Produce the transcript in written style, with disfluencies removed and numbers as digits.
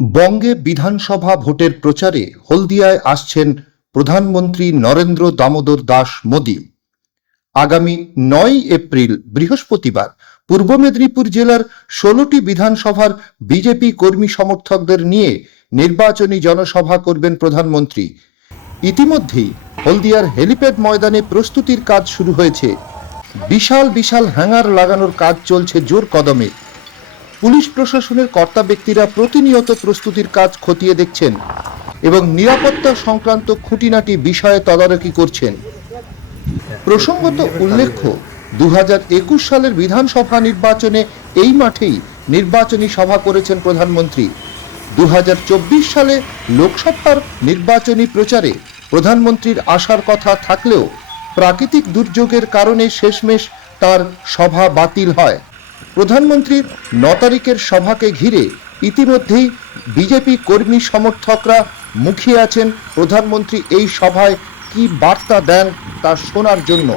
বঙ্গে বিধানসভা ভোটের প্রচারে হলদিয়ায় আসছেন প্রধানমন্ত্রী নরেন্দ্র দামোদর দাস মোদী। আগামী 9 এপ্রিল বৃহস্পতিবার পূর্ব মেদিনীপুর জেলার 16টি বিধানসভার বিজেপি কর্মী সমর্থকদের নিয়ে নির্বাচনী জনসভা করবেন প্রধানমন্ত্রী। ইতিমধ্যেই হলদিয়ার হেলিপ্যাড ময়দানে প্রস্তুতির কাজ শুরু হয়েছে। বিশাল বিশাল হ্যাঙ্গার লাগানোর কাজ চলছে জোর কদমে। পুলিশ প্রশাসনের কর্তা ব্যক্তিরা প্রতিনিয়ত প্রস্তুতির কাজ খতিয়ে দেখছেন এবং নিরাপত্তা সংক্রান্ত খুঁটিনাটি বিষয়ে তদারকি করছেন। প্রসঙ্গত উল্লেখ্য, 2021 সালের বিধানসভা নির্বাচনে এই মাঠেই নির্বাচনী সভা করেছেন প্রধানমন্ত্রী। 2024 সালে লোকসভার নির্বাচনী প্রচারে প্রধানমন্ত্রীর আসার কথা থাকলেও প্রাকৃতিক দুর্যোগের কারণে শেষমেশ তার সভা বাতিল হয়। প্রধানমন্ত্রীর 9 তারিখের সভাকে ঘিরে ইতিমধ্যেই বিজেপি কর্মী সমর্থকরা মুখিয়ে আছেন প্রধানমন্ত্রী এই সভায় কি বার্তা দেন তা শোনার জন্য।